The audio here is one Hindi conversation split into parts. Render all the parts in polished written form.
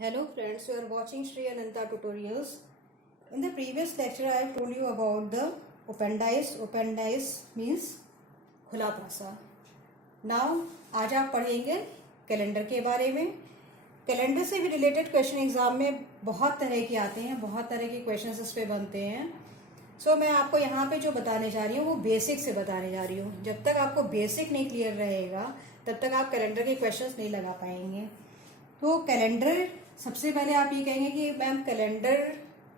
Hello friends, you are watching Sri Ananta Tutorials. In the previous lecture I have told you about the appendix. Appendix means खुला पासा. Now आज आप पढ़ेंगे कैलेंडर के बारे में. कैलेंडर से भी रिलेटेड क्वेश्चन एग्जाम में बहुत तरह के आते हैं, बहुत तरह के क्वेश्चन इस पे बनते हैं. सो मैं आपको यहाँ पे जो बताने जा रही हूँ वो बेसिक से बताने जा रही हूँ. जब तक आपको बेसिक नहीं क्लियर रहेगा तब तक आप कैलेंडर के क्वेश्चंस नहीं लगा पाएंगे. तो कैलेंडर सबसे पहले आप ये कहेंगे कि मैम कैलेंडर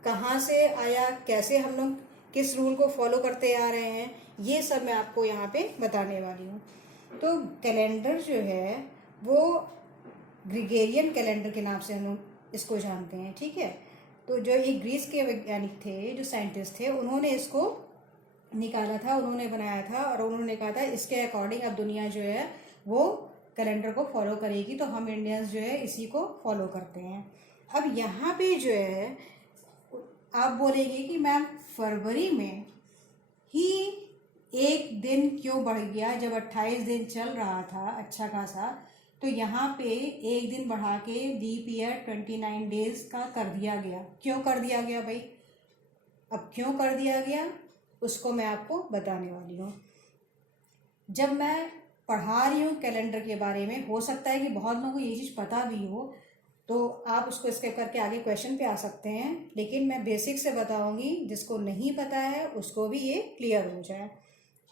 कहाँ से आया, कैसे हम लोग किस रूल को फॉलो करते आ रहे हैं, ये सब मैं आपको यहाँ पे बताने वाली हूँ. तो कैलेंडर जो है वो ग्रिगोरियन कैलेंडर के नाम से हम लोग इसको जानते हैं. ठीक है. तो जो एक ग्रीस के वैज्ञानिक थे, जो साइंटिस्ट थे, उन्होंने इसको निकाला था, उन्होंने बनाया था और उन्होंने कहा था इसके अकॉर्डिंग अब दुनिया जो है वो कैलेंडर को फॉलो करेगी. तो हम इंडियंस जो है इसी को फॉलो करते हैं. अब यहाँ पे जो है आप बोलेंगे कि मैम फरवरी में ही एक दिन क्यों बढ़ गया, जब 28 दिन चल रहा था अच्छा खासा, तो यहाँ पे एक दिन बढ़ा के लीप ईयर 29 डेज का कर दिया गया. क्यों कर दिया गया भाई? अब क्यों कर दिया गया उसको मैं आपको बताने वाली हूँ. जब मैं पढ़ा रही हूँ कैलेंडर के बारे में, हो सकता है कि बहुत लोगों को ये चीज़ पता भी हो, तो आप उसको स्किप करके आगे क्वेश्चन पे आ सकते हैं. लेकिन मैं बेसिक से बताऊंगी, जिसको नहीं पता है उसको भी ये क्लियर हो जाए.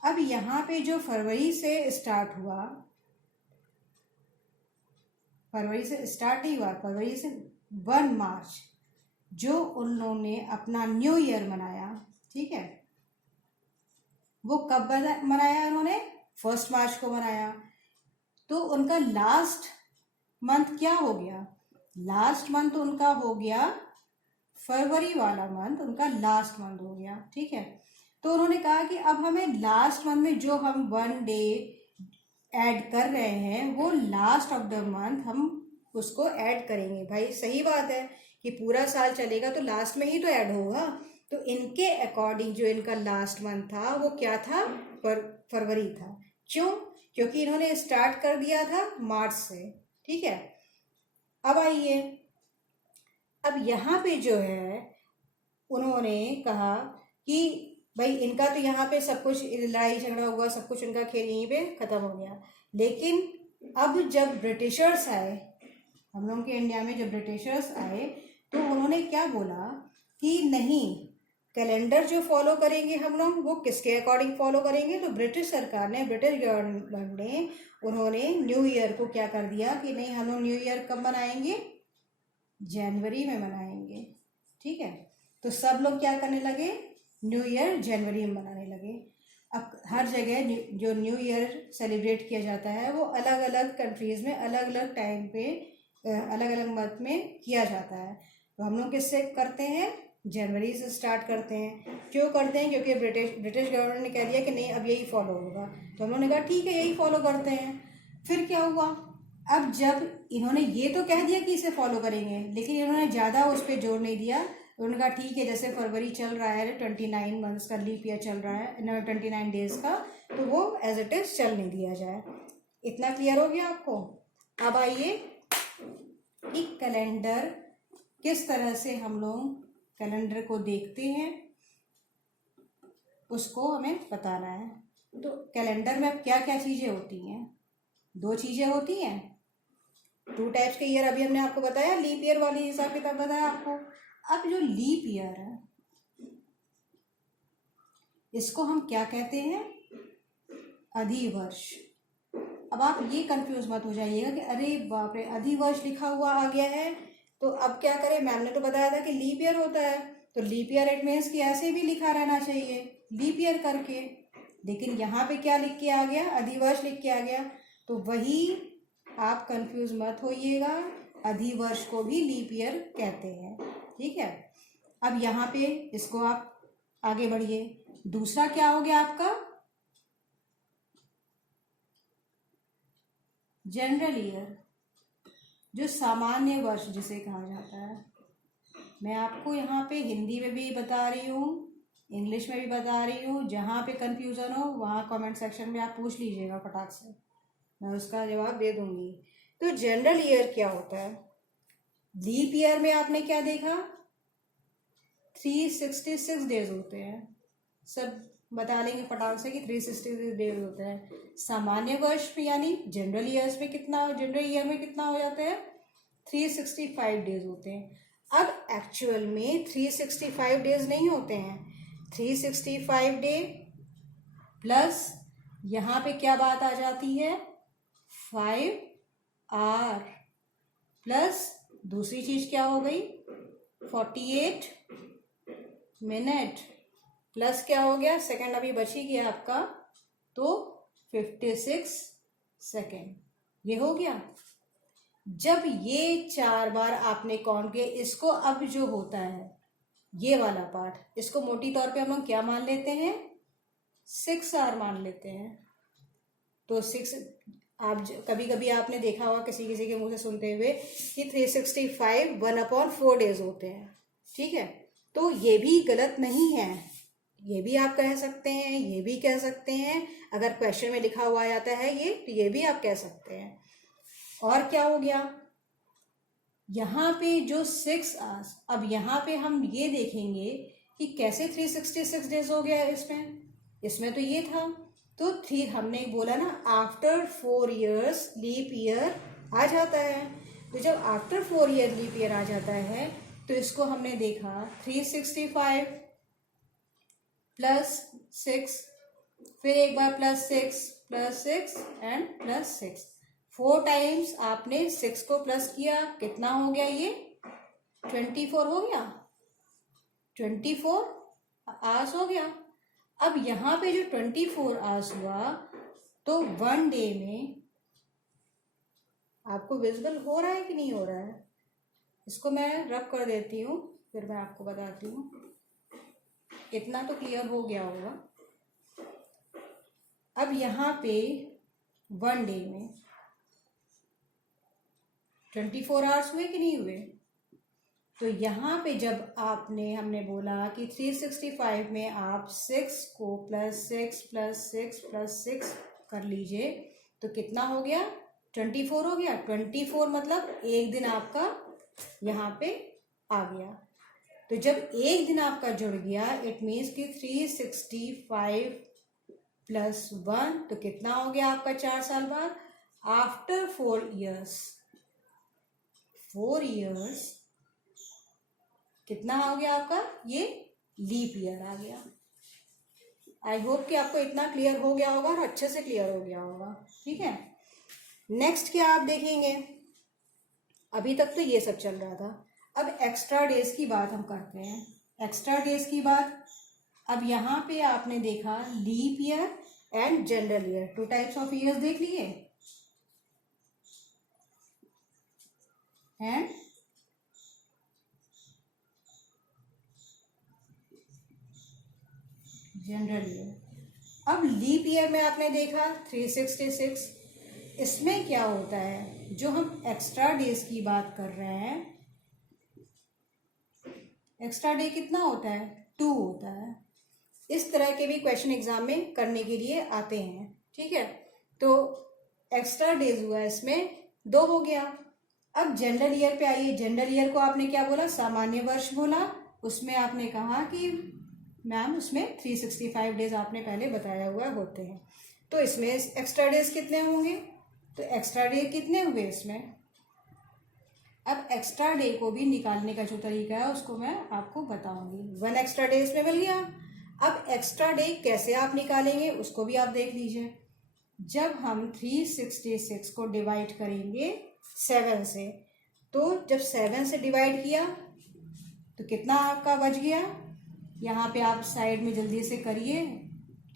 अब यहाँ पे जो फरवरी से स्टार्ट हुआ, फरवरी से स्टार्ट ही हुआ, फरवरी से 1 मार्च जो उन्होंने अपना न्यू ईयर मनाया, ठीक है, वो कब मनाया उन्होंने? 1 मार्च को मनाया. तो उनका लास्ट मंथ क्या हो गया? लास्ट मंथ उनका हो गया फरवरी वाला मंथ, उनका लास्ट मंथ हो गया. ठीक है. तो उन्होंने कहा कि अब हमें लास्ट मंथ में जो हम 1 डे ऐड कर रहे हैं वो लास्ट ऑफ द मंथ हम उसको ऐड करेंगे. भाई सही बात है कि पूरा साल चलेगा तो लास्ट में ही तो ऐड होगा. तो इनके अकॉर्डिंग जो इनका लास्ट मंथ था वो क्या था? फरवरी था. क्यों? क्योंकि इन्होंने स्टार्ट कर दिया था मार्च से. ठीक है. अब आइए, अब यहाँ पे जो है उन्होंने कहा कि भाई इनका तो यहाँ पे सब कुछ लड़ाई झगड़ा हुआ, सब कुछ इनका खेल यहीं पे खत्म हो गया. लेकिन अब जब ब्रिटिशर्स आए, हम लोग के इंडिया में जब ब्रिटिशर्स आए, तो उन्होंने क्या बोला कि नहीं, कैलेंडर जो फॉलो करेंगे हम लोग वो किसके अकॉर्डिंग फॉलो करेंगे? तो ब्रिटिश सरकार ने, ब्रिटिश गवर्नमेंट ने, उन्होंने न्यू ईयर को क्या कर दिया कि नहीं, हम लोग न्यू ईयर कब मनाएंगे? जनवरी में मनाएंगे. ठीक है. तो सब लोग क्या करने लगे? न्यू ईयर जनवरी में मनाने लगे. अब हर जगह जो न्यू ईयर सेलिब्रेट किया जाता है वो अलग अलग कंट्रीज़ में अलग अलग टाइम पे अलग अलग मंथ में किया जाता है. तो हम लोग किससे करते हैं? जनवरी से स्टार्ट करते हैं. क्यों करते हैं? क्योंकि ब्रिटिश गवर्नमेंट ने कह दिया कि नहीं अब यही फॉलो होगा. तो हम लोगों ने कहा ठीक है यही फॉलो करते हैं. फिर क्या हुआ? अब जब इन्होंने ये तो कह दिया कि इसे फॉलो करेंगे, लेकिन इन्होंने ज़्यादा उस पर जोर नहीं दिया. उन्होंने कहा ठीक है, जैसे फरवरी चल रहा है, 29 मंथ्स का लीप ईयर चल रहा है, 29 डेज का, तो वो एज इट इज़ चल नहीं दिया जाए. इतना क्लियर हो गया आपको? अब आइए कि कैलेंडर किस तरह से हम लोग कैलेंडर को देखते हैं उसको हमें बताना है. तो कैलेंडर में अब क्या क्या चीज़ें होती हैं? 2 चीज़ें होती हैं. 2 टाइप्स के ईयर अभी हमने आपको बताया, लीप ईयर वाली हिसाब किताब बताया आपको. अब जो लीप ईयर है इसको हम क्या कहते हैं? अधिवर्ष. अब आप ये कंफ्यूज मत हो जाइएगा कि अरे बाप रे अधिवर्ष लिखा हुआ आ गया है तो अब क्या करें? मैम ने तो बताया था कि लीप ईयर होता है, तो लीप ईयर इट मीन्स कि ऐसे भी लिखा रहना चाहिए लीप ईयर करके. लेकिन यहाँ पे क्या लिख के आ गया? अधिवर्ष लिख के आ गया. तो वही आप कंफ्यूज मत होइएगा, अधिवर्ष को भी लीप ईयर कहते हैं. ठीक है. अब यहाँ पे इसको आप आगे बढ़िए. दूसरा क्या हो गया आपका? जनरल ईयर, जो सामान्य वर्ष जिसे कहा जाता है. मैं आपको यहाँ पे हिंदी में भी बता रही हूँ, इंग्लिश में भी बता रही हूँ. जहाँ पे कंफ्यूजन हो वहाँ कमेंट सेक्शन में आप पूछ लीजिएगा फटाक से, मैं उसका जवाब दे दूँगी. तो जनरल ईयर क्या होता है? लीप ईयर में आपने क्या देखा, 366 डेज होते हैं, सब बता लेंगे फटाक से कि 366 डेज होते हैं। सामान्य वर्ष में यानी जनरल ईयर्स में कितना, जनरल ईयर में कितना हो जाता है, 365 डेज होते हैं। अब एक्चुअल में 365 डेज नहीं होते हैं, 365 डे प्लस यहाँ पे क्या बात आ जाती है, 5 आवर प्लस दूसरी चीज क्या हो गई, 48 मिनट प्लस क्या हो गया, सेकंड अभी बच ही गया आपका, तो 56 सेकंड, ये हो गया। जब ये 4 बार आपने काउंट किया, इसको अब जो होता है ये वाला पार्ट, इसको मोटी तौर पे हम लोग क्या मान लेते हैं, 6 आवर मान लेते हैं। तो 6, आप कभी कभी आपने देखा होगा किसी किसी के मुंह से सुनते हुए कि 365 1/4 डेज होते हैं, ठीक है। तो ये भी गलत नहीं है, ये भी आप कह सकते हैं, ये भी कह सकते हैं, अगर क्वेश्चन में लिखा हुआ जाता है ये, तो ये भी आप कह सकते हैं। और क्या हो गया, यहाँ पे जो 6 आवर्स, अब यहाँ पे हम ये देखेंगे कि कैसे 366 डेज हो गया इसमें तो ये था, तो 3 हमने बोला ना, आफ्टर 4 ईयर्स लीप ईयर आ जाता है। तो जब आफ्टर 4 ईयर लीप ईयर आ जाता है, तो इसको हमने देखा 365 प्लस 6, फिर एक बार प्लस 6 एंड प्लस 6, 4 टाइम्स आपने 6 को प्लस किया, कितना हो गया ये, 24 हो गया, 24 आवर्स हो गया। अब यहाँ पे जो 24 आवर्स हुआ, तो 1 डे में आपको विजिबल हो रहा है कि नहीं हो रहा है, इसको मैं रब कर देती हूँ, फिर मैं आपको बताती हूँ। इतना तो क्लियर हो गया होगा। अब यहाँ पे 1 डे में 24 आवर्स हुए कि नहीं हुए, तो यहाँ पे जब हमने बोला कि 365 में आप 6 को +6 कर लीजिए, तो कितना हो गया, 24 हो गया। 24 मतलब एक दिन आपका यहाँ पे आ गया। तो जब एक दिन आपका जुड़ गया, इट मीन्स कि 365 + 1, तो कितना हो गया आपका 4 साल बाद, आफ्टर 4 ईयर्स, 4 ईयर्स कितना हो गया आपका, ये लीप ईयर आ गया। आई होप कि आपको इतना क्लियर हो गया होगा और अच्छे से क्लियर हो गया होगा, ठीक है। नेक्स्ट क्या आप देखेंगे, अभी तक तो ये सब चल रहा था, अब एक्स्ट्रा डेज की बात हम करते हैं। एक्स्ट्रा डेज की बात, अब यहाँ पे आपने देखा leap year and general year, 2 types of years देख लिए, एंड जनरल ईयर। अब लीप ईयर में आपने देखा 366, इसमें क्या होता है, जो हम एक्स्ट्रा डेज की बात कर रहे हैं, एक्स्ट्रा डे कितना होता है, 2 होता है। इस तरह के भी क्वेश्चन एग्जाम में करने के लिए आते हैं, ठीक है। तो एक्स्ट्रा डेज हुआ, इसमें 2 हो गया। अब जनरल ईयर पे आइए, जनरल ईयर को आपने क्या बोला, सामान्य वर्ष बोला, उसमें आपने कहा कि मैम उसमें 365 डेज आपने पहले बताया हुआ होते हैं, तो इसमें एक्स्ट्रा डेज कितने होंगे, तो एक्स्ट्रा डे कितने हुए इसमें। अब एक्स्ट्रा डे को भी निकालने का जो तरीका है उसको मैं आपको बताऊंगी। 1 एक्स्ट्रा डे इसमें मिल गया। अब एक्स्ट्रा डे कैसे आप निकालेंगे उसको भी आप देख लीजिए। जब हम 366 को डिवाइड करेंगे 7 से, तो जब 7 से डिवाइड किया तो कितना आपका बच गया, यहाँ पे आप साइड में जल्दी से करिए,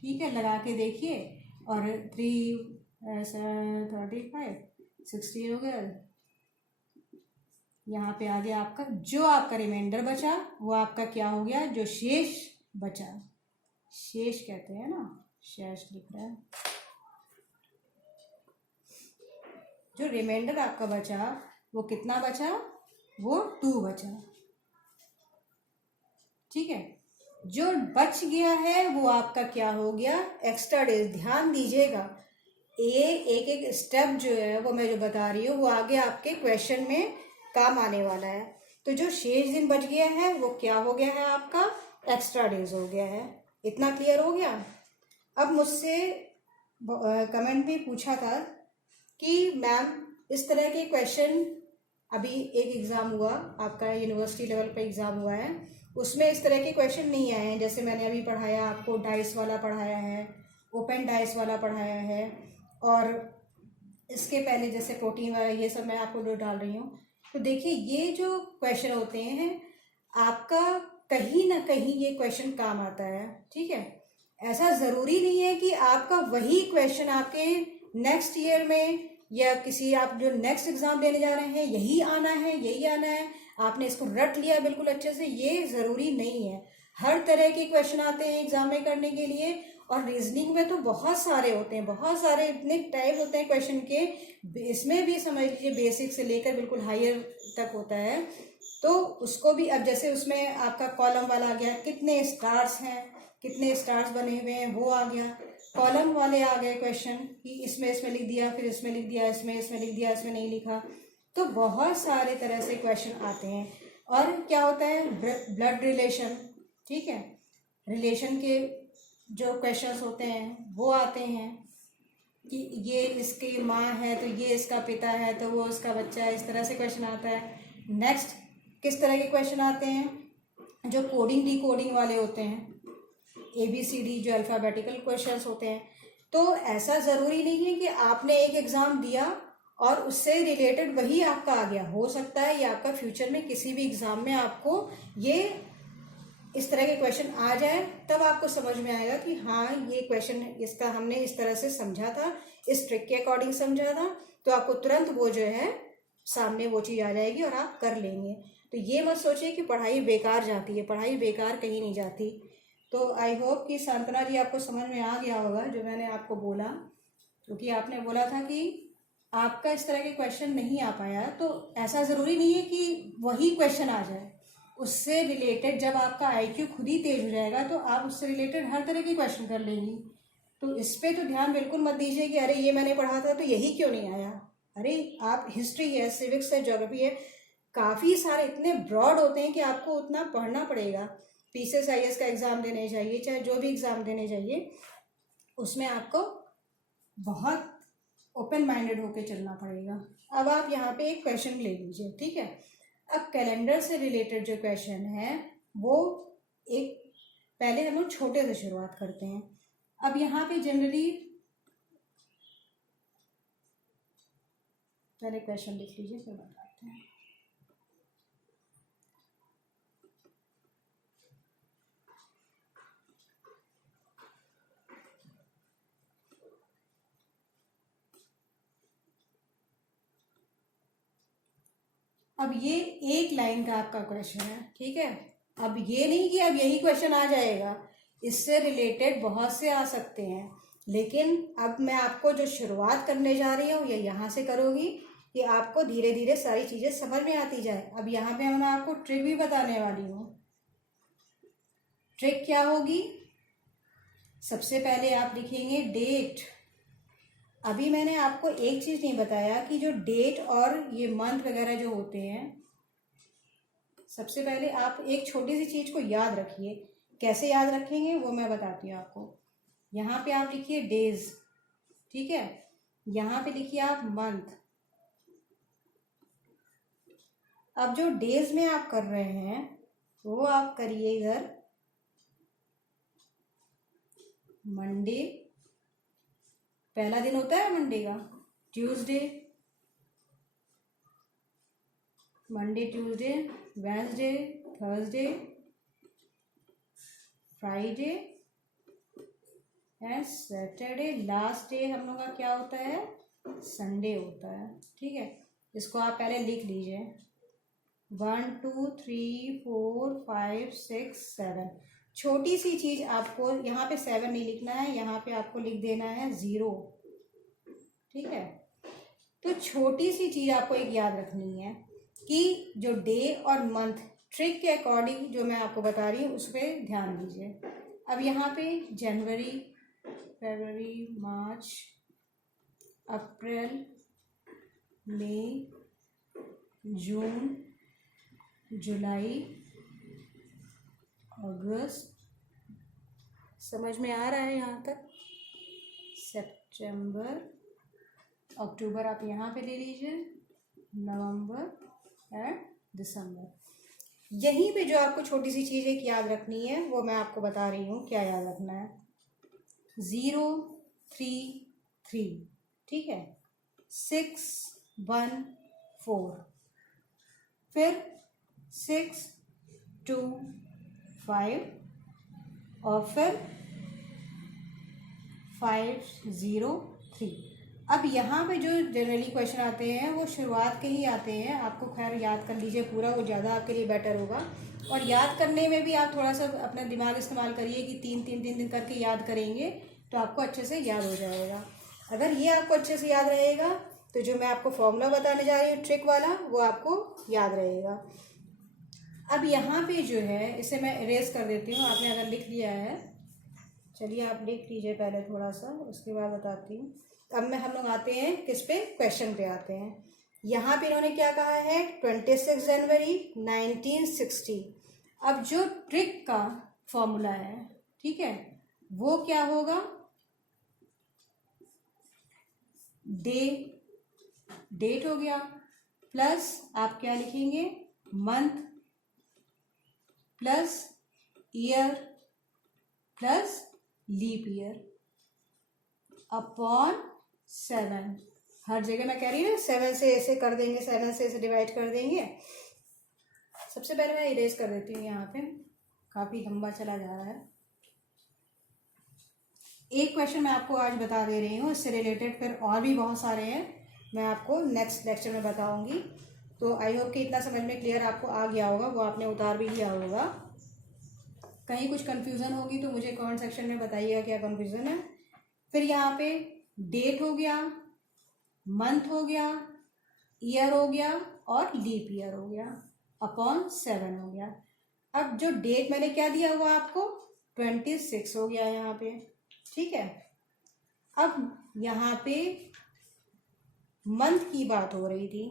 ठीक है, लगा के देखिए, और 3 35 60 हो गया। यहाँ पे आ गया आपका, जो आपका रिमाइंडर बचा वो आपका क्या हो गया, जो शेष बचा, शेष कहते हैं ना, शेष लिख रहा है, जो रिमाइंडर आपका बचा वो कितना बचा, वो 2 बचा, ठीक है। जो बच गया है वो आपका क्या हो गया, एक्स्ट्रा डेज। ध्यान दीजिएगा, एक एक स्टेप जो है वो मैं जो बता रही हूँ वो आगे आपके क्वेश्चन में काम आने वाला है। तो जो शेष दिन बच गया है वो क्या हो गया है, आपका एक्स्ट्रा डेज हो गया है। इतना क्लियर हो गया। अब मुझसे कमेंट में पूछा था कि मैम इस तरह के क्वेश्चन, अभी एक एग्ज़ाम हुआ आपका, यूनिवर्सिटी लेवल पे एग्ज़ाम हुआ है, उसमें इस तरह के क्वेश्चन नहीं आए हैं। जैसे मैंने अभी पढ़ाया आपको, डाइस वाला पढ़ाया है, ओपन डाइस वाला पढ़ाया है, और इसके पहले जैसे प्रोटीन वाला, ये सब मैं आपको जो डाल रही हूँ। तो देखिए ये जो क्वेश्चन होते हैं आपका कहीं ना कहीं ये क्वेश्चन काम आता है, ठीक है। ऐसा ज़रूरी नहीं है कि आपका वही क्वेश्चन आपके नेक्स्ट ईयर में या किसी आप जो नेक्स्ट एग्जाम देने जा रहे हैं यही आना है, यही आना है, आपने इसको रट लिया बिल्कुल अच्छे से, ये ज़रूरी नहीं है। हर तरह के क्वेश्चन आते हैं एग्जाम में करने के लिए, और रीजनिंग में तो बहुत सारे होते हैं, बहुत सारे इतने टाइप होते हैं क्वेश्चन के। इसमें भी समझ लीजिए बेसिक से लेकर बिल्कुल हायर तक होता है। तो उसको भी, अब जैसे उसमें आपका कॉलम वाला आ गया, कितने स्टार्स हैं, कितने स्टार्स बने हुए हैं, वो आ गया। कॉलम वाले आ गए क्वेश्चन कि इसमें लिख दिया, फिर इसमें लिख दिया, इसमें लिख दिया, इसमें नहीं लिखा। तो बहुत सारे तरह से क्वेश्चन आते हैं। और क्या होता है, ब्लड रिलेशन, ठीक है, रिलेशन के जो क्वेश्चंस होते हैं वो आते हैं कि ये इसकी माँ है तो ये इसका पिता है तो वो उसका बच्चा है, इस तरह से क्वेश्चन आता है। नेक्स्ट किस तरह के क्वेश्चन आते हैं, जो कोडिंग डिकोडिंग वाले होते हैं, ABCD जो अल्फ़ाबेटिकल क्वेश्चंस होते हैं। तो ऐसा ज़रूरी नहीं है कि आपने एक एग्ज़ाम दिया और उससे रिलेटेड वही आपका आ गया। हो सकता है ये आपका फ्यूचर में किसी भी एग्ज़ाम में आपको ये इस तरह के क्वेश्चन आ जाए, तब आपको समझ में आएगा कि हाँ ये क्वेश्चन इसका हमने इस तरह से समझा था, इस ट्रिक के अकॉर्डिंग समझा था। तो आपको तुरंत वो जो है सामने वो चीज़ आ जाएगी और आप कर लेंगे। तो ये मत सोचिए कि पढ़ाई बेकार जाती है, पढ़ाई बेकार कहीं नहीं जाती। तो आई होप कि सांतना जी आपको समझ में आ गया होगा जो मैंने आपको बोला, क्योंकि आपने बोला था कि आपका इस तरह के क्वेश्चन नहीं आ पाया। तो ऐसा ज़रूरी नहीं है कि वही क्वेश्चन आ जाए, उससे रिलेटेड जब आपका IQ खुद ही तेज हो जाएगा तो आप उससे रिलेटेड हर तरह के क्वेश्चन कर लेंगी। तो इस पे तो ध्यान बिल्कुल मत दीजिए कि अरे ये मैंने पढ़ा था तो यही क्यों नहीं आया। अरे आप हिस्ट्री है, सिविक्स है, ज्योग्राफी है, काफ़ी सारे इतने ब्रॉड होते हैं कि आपको उतना पढ़ना पड़ेगा। PCS का एग्ज़ाम देने जाइए, चाहे जो भी एग्ज़ाम देने जाइए, उसमें आपको बहुत ओपन माइंडेड होकर चलना पड़ेगा। अब आप यहाँ पे एक क्वेश्चन ले लीजिए, ठीक है। अब कैलेंडर से रिलेटेड जो क्वेश्चन है वो एक, पहले हम लोग छोटे से शुरुआत करते हैं। अब यहाँ पे जनरली पहले क्वेश्चन लिख लीजिए फिर बताते हैं। अब ये एक लाइन का आपका क्वेश्चन है, ठीक है। अब ये नहीं कि अब यही क्वेश्चन आ जाएगा, इससे रिलेटेड बहुत से आ सकते हैं। लेकिन अब मैं आपको जो शुरुआत करने जा रही हूँ ये यहाँ से करूँगी कि आपको धीरे धीरे सारी चीज़ें समझ में आती जाए। अब यहाँ पे मैं आपको ट्रिक भी बताने वाली हूँ। ट्रिक क्या होगी, सबसे पहले आप लिखेंगे डेट। अभी मैंने आपको एक चीज़ नहीं बताया कि जो डेट और ये मंथ वगैरह जो होते हैं, सबसे पहले आप एक छोटी सी चीज़ को याद रखिए। कैसे याद रखेंगे वो मैं बताती हूँ आपको। यहाँ पे आप लिखिए डेज, ठीक है, यहाँ पे लिखिए आप मंथ। अब जो डेज में आप कर रहे हैं वो आप करिए इधर मंडे, पहला दिन होता है मंडे का, Tuesday, Monday, Tuesday, Wednesday, Thursday, Friday and Saturday. Last day हम लोग का क्या होता है, संडे होता है, ठीक है। इसको आप पहले लिख लीजिए, 1 2 3 4 5 6 7। छोटी सी चीज़ आपको यहाँ पे 7 नहीं लिखना है, यहाँ पे आपको लिख देना है 0, ठीक है। तो छोटी सी चीज़ आपको एक याद रखनी है कि जो डे और मंथ ट्रिक के अकॉर्डिंग जो मैं आपको बता रही हूँ उस पर ध्यान दीजिए। अब यहाँ पे जनवरी, फरवरी, मार्च, अप्रैल, मई, जून, जुलाई, अगस्त, समझ में आ रहा है यहाँ तक, सितंबर, अक्टूबर आप यहाँ पे ले लीजिए, नवंबर एंड दिसंबर। यहीं पे जो आपको छोटी सी चीज़ एक याद रखनी है वो मैं आपको बता रही हूँ क्या याद रखना है। 0, 3, 3, ठीक है, 6, 1, 4, फिर 6, 2, 5 और फिर 5, 0, 3। अब यहाँ पे जो जनरली क्वेश्चन आते हैं वो शुरुआत के ही आते हैं, आपको खैर याद कर लीजिए पूरा, वो ज़्यादा आपके लिए बेटर होगा। और याद करने में भी आप थोड़ा सा अपना दिमाग इस्तेमाल करिए कि 3-3 करके याद करेंगे तो आपको अच्छे से याद हो जाएगा। अगर ये आपको अच्छे से याद रहेगा तो जो मैं आपको फॉर्मूला बताने जा रही हूँ ट्रिक वाला, वो आपको याद रहेगा। अब यहाँ पे जो है इसे मैं इरेज कर देती हूँ, आपने अगर लिख लिया है, चलिए आप लिख लीजिए पहले थोड़ा सा, उसके बाद बताती हूँ। अब हम लोग आते हैं किस पे, क्वेश्चन पे आते हैं। यहाँ पे इन्होंने क्या कहा है, 26 जनवरी 1960। अब जो ट्रिक का फॉर्मूला है, ठीक है, वो क्या होगा, डेट हो गया, प्लस आप क्या लिखेंगे, month, plus year, plus leap year upon 7। हर जगह मैं कह रही हूँ ना 7 से ऐसे कर देंगे, 7 से ऐसे डिवाइड कर देंगे। सबसे पहले मैं इरेज कर देती हूँ, यहाँ पे काफ़ी लंबा चला जा रहा है। एक क्वेश्चन मैं आपको आज बता दे रही हूँ, इससे रिलेटेड फिर और भी बहुत सारे हैं, मैं आपको नेक्स्ट लेक्चर में बताऊँगी। तो आई होप कि इतना समझ में क्लियर आपको आ गया होगा, वो आपने उतार भी लिया होगा। कहीं कुछ कन्फ्यूज़न होगी तो मुझे कमेंट सेक्शन में बताइएगा क्या कन्फ्यूज़न है। फिर यहाँ पे डेट हो गया, मंथ हो गया, ईयर हो गया और लीप ईयर हो गया, अपॉन 7 हो गया। अब जो डेट मैंने क्या दिया हुआ आपको, 26 हो गया यहाँ पे, ठीक है। अब यहाँ पे मंथ की बात हो रही थी,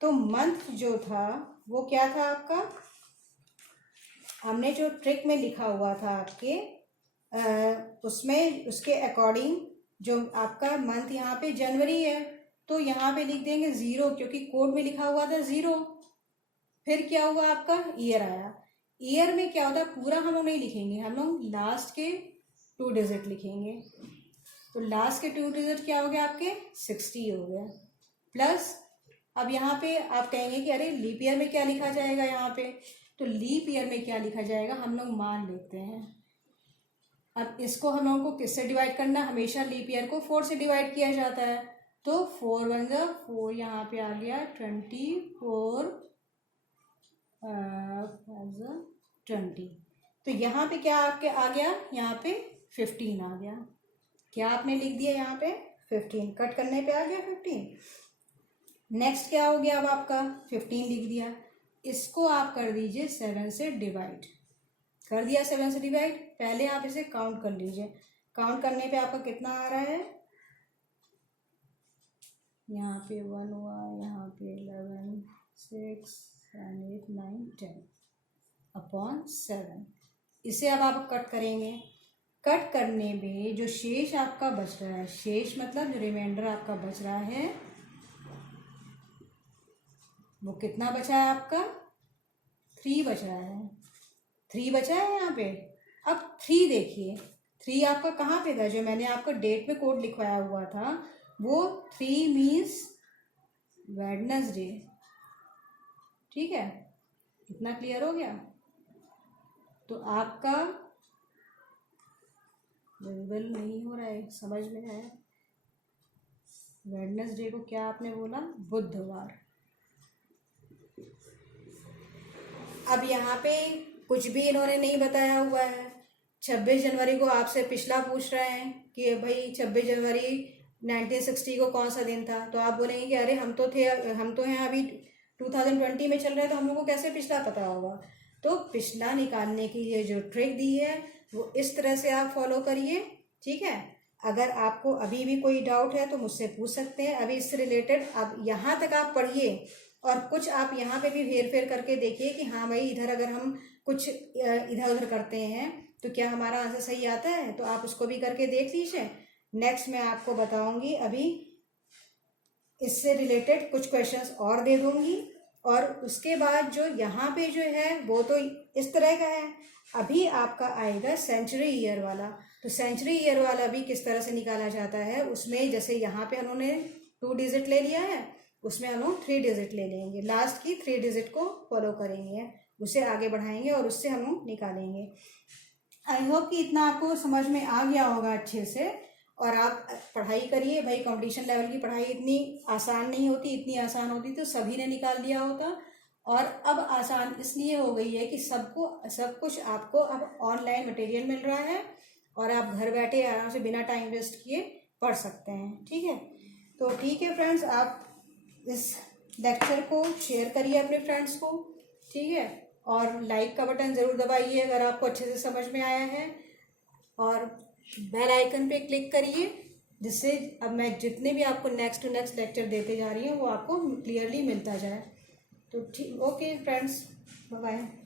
तो मंथ जो था वो क्या था आपका, हमने जो ट्रिक में लिखा हुआ था आपके उसमें, उसके अकॉर्डिंग जो आपका मंथ यहाँ पे जनवरी है, तो यहाँ पे लिख देंगे 0, क्योंकि कोड में लिखा हुआ था 0। फिर क्या हुआ आपका, ईयर आया। ईयर में क्या होता है, पूरा हम लोग नहीं लिखेंगे, हम लोग लास्ट के 2 डिजिट लिखेंगे। तो लास्ट के 2 डिजिट क्या हो गया आपके, 60 हो गया। प्लस अब यहाँ पे आप कहेंगे कि अरे लीप ईयर में क्या लिखा जाएगा, यहाँ पे तो लीप ईयर में क्या लिखा जाएगा, हम लोग मान लेते हैं। अब इसको हम लोगों को किससे डिवाइड करना, हमेशा लीप ईयर को 4 से डिवाइड किया जाता है, तो 4 1 जा 4, यहाँ पे आ गया 24 20। तो यहाँ पे क्या आपके आ गया, यहाँ पे 15 आ गया। क्या आपने लिख दिया यहाँ पे 15, कट करने पे आ गया 15। नेक्स्ट क्या हो गया, अब आपका 15 लिख दिया, इसको आप कर दीजिए 7 से डिवाइड, कर दिया 7 से डिवाइड। पहले आप इसे काउंट कर लीजिए, काउंट करने पे आपका कितना आ रहा है, यहाँ पे 1 हुआ, यहाँ पे 11, 6, 7, 8, 9, 10 अपॉन 7। इसे अब आप कट करेंगे, कट करने में जो शेष आपका बच रहा है, शेष मतलब जो रिमाइंडर आपका बच रहा है वो कितना बचा है आपका, 3 बच रहा है, 3 बचा है यहाँ पे। अब 3 देखिए, 3 आपका कहाँ पे था, जो मैंने आपको डेट में कोड लिखवाया हुआ था वो 3 मीन्स वेडनेसडे, ठीक है। इतना क्लियर हो गया। तो आपका विजिबल नहीं हो रहा है, समझ में आया, वेडनेसडे को क्या आपने बोला, बुधवार। अब यहाँ पे कुछ भी इन्होंने नहीं बताया हुआ है। 26 जनवरी को आपसे पिछला पूछ रहे हैं कि भाई 26 जनवरी 1960 को कौन सा दिन था, तो आप बोलेंगे कि अरे हम तो हैं अभी 2020 में चल रहे हैं, तो हम लोग को कैसे पिछला पता होगा। तो पिछला निकालने की ये जो ट्रिक दी है वो इस तरह से आप फॉलो करिए, ठीक है। अगर आपको अभी भी कोई डाउट है तो मुझसे पूछ सकते हैं। अभी इससे रिलेटेड अब यहाँ तक आप पढ़िए, और कुछ आप यहाँ पे भी हेर फेर करके देखिए कि हाँ भाई इधर अगर हम कुछ इधर उधर करते हैं तो क्या हमारा आंसर सही आता है, तो आप उसको भी करके देख लीजिए। नेक्स्ट मैं आपको बताऊंगी अभी इससे रिलेटेड कुछ क्वेश्चंस और दे दूंगी, और उसके बाद जो यहाँ पे जो है वो तो इस तरह का है। अभी आपका आएगा सेंचुरी ईयर वाला, तो सेंचुरी ईयर वाला भी किस तरह से निकाला जाता है, उसमें जैसे यहाँ पे उन्होंने 2 डिजिट ले लिया है, उसमें हम लोग 3 डिजिट ले लेंगे, लास्ट की 3 डिजिट को फॉलो करेंगे, उसे आगे बढ़ाएंगे और उससे हम लोग निकालेंगे। आई होप कि इतना आपको समझ में आ गया होगा अच्छे से, और आप पढ़ाई करिए भाई। कंपटीशन लेवल की पढ़ाई इतनी आसान नहीं होती, इतनी आसान होती तो सभी ने निकाल दिया होता, और अब आसान इसलिए हो गई है कि सब कुछ आपको अब ऑनलाइन मटेरियल मिल रहा है, और आप घर बैठे आराम से बिना टाइम वेस्ट किए पढ़ सकते हैं। ठीक है, तो ठीक है फ्रेंड्स, आप इस लेक्चर को शेयर करिए अपने फ्रेंड्स को, ठीक है, और लाइक का बटन ज़रूर दबाइए अगर आपको अच्छे से समझ में आया है, और बेल आइकन पे क्लिक करिए, जिससे अब मैं जितने भी आपको नेक्स्ट टू नेक्स्ट लेक्चर देते जा रही हूँ वो आपको क्लियरली मिलता जाए। तो ठीक, ओके फ्रेंड्स, बाय बाय।